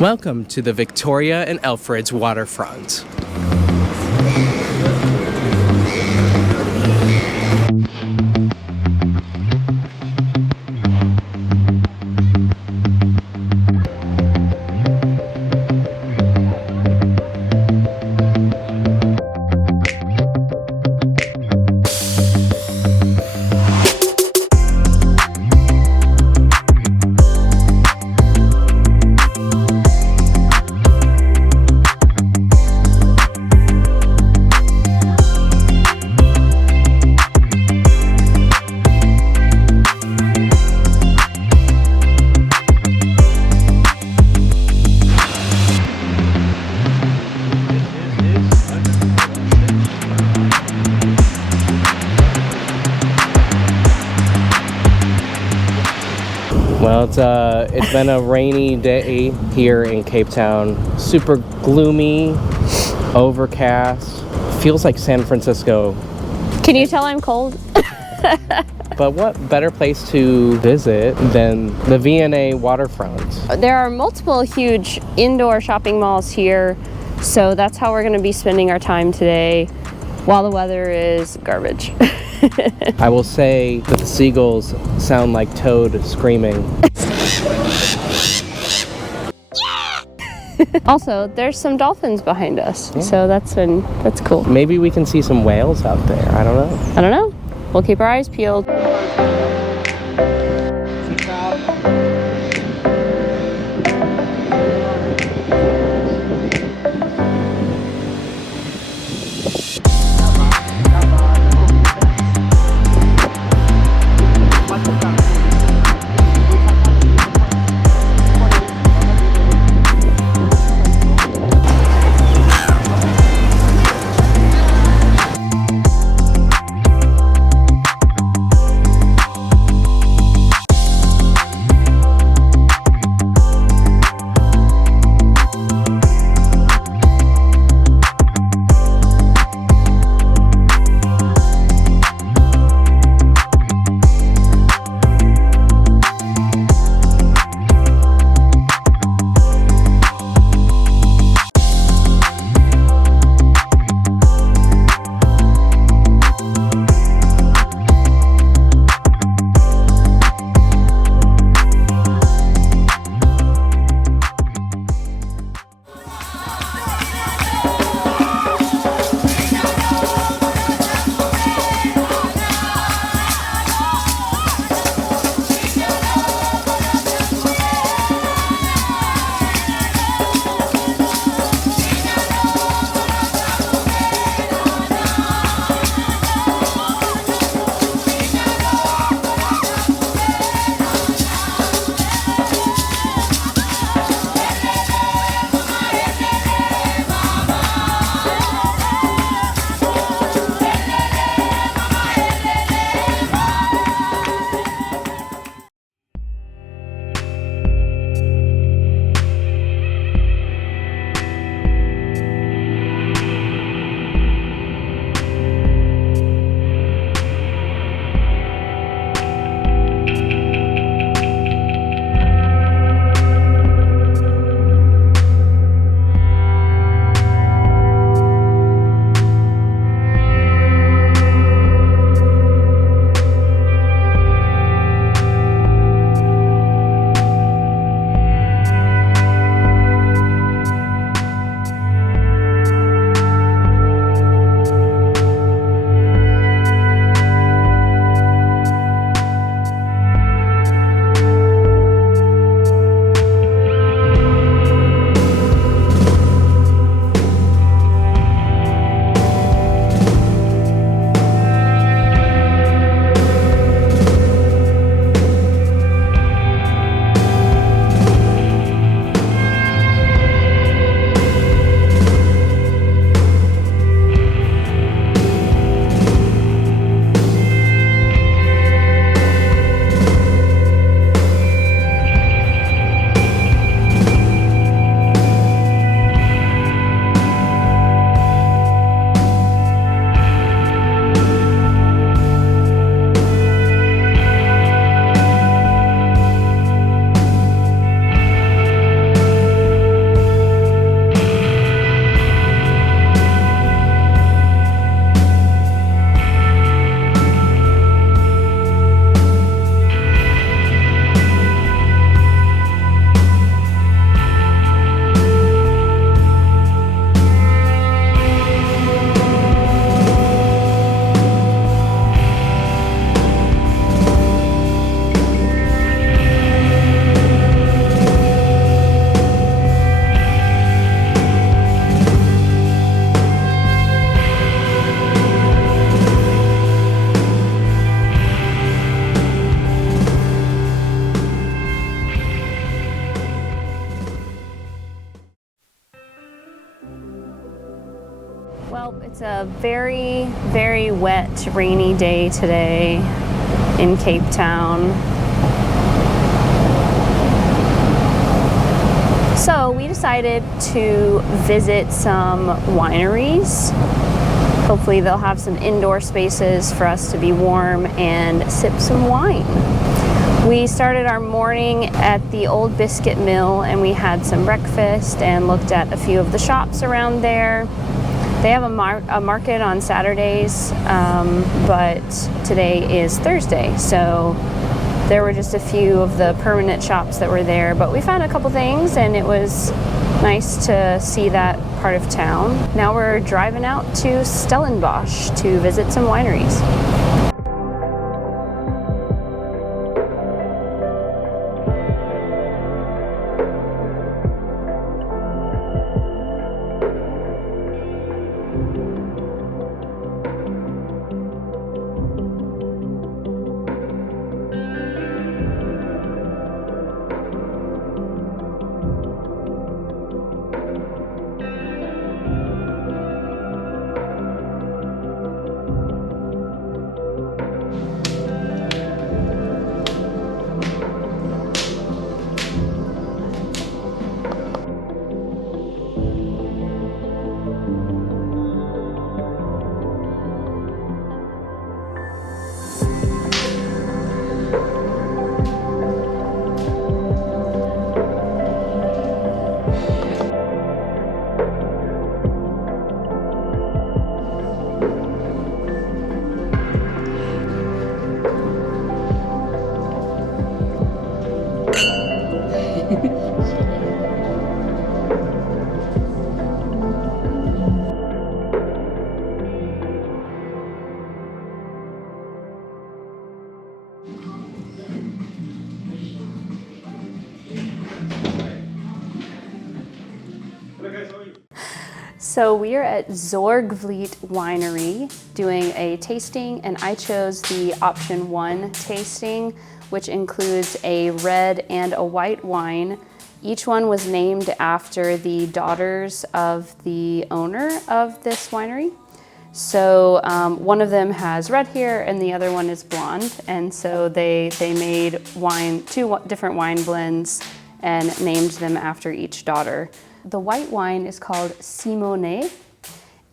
Welcome to the Victoria and Alfred's Waterfront. Well, it's been a rainy day here in Cape Town. Super gloomy, overcast. Feels like San Francisco. Can you tell I'm cold? But what better place to visit than the V&A Waterfront? There are multiple huge indoor shopping malls here, so that's how we're going to be spending our time today while the weather is garbage. I will say that the seagulls sound like Toad screaming. Also, there's some dolphins behind us, so that's cool. Maybe we can see some whales out there. I don't know. I don't know. We'll keep our eyes peeled. Well, it's a very, very wet, rainy day today in Cape Town. So we decided to visit some wineries. Hopefully they'll have some indoor spaces for us to be warm and sip some wine. We started our morning at the Old Biscuit Mill and we had some breakfast and looked at a few of the shops around there. They have a market on Saturdays, but today is Thursday, so there were just a few of the permanent shops that were there. But we found a couple things and it was nice to see that part of town. Now we're driving out to Stellenbosch to visit some wineries. So we are at Vorgvliet Winery doing a tasting, and I chose the option 1 tasting, which includes a red and a white wine. Each one was named after the daughters of the owner of this winery. So one of them has red hair and the other one is blonde, and so they made two different wine blends and named them after each daughter. The white wine is called Simone,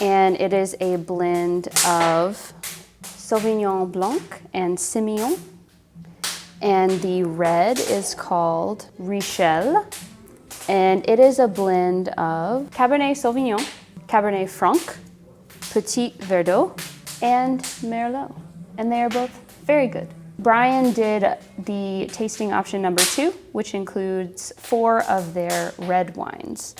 and it is a blend of Sauvignon Blanc and Semillon. And the red is called Richel, and it is a blend of Cabernet Sauvignon, Cabernet Franc, Petit Verdot, and Merlot. And they are both very good. Brian did the tasting option number 2, which includes 4 of their red wines.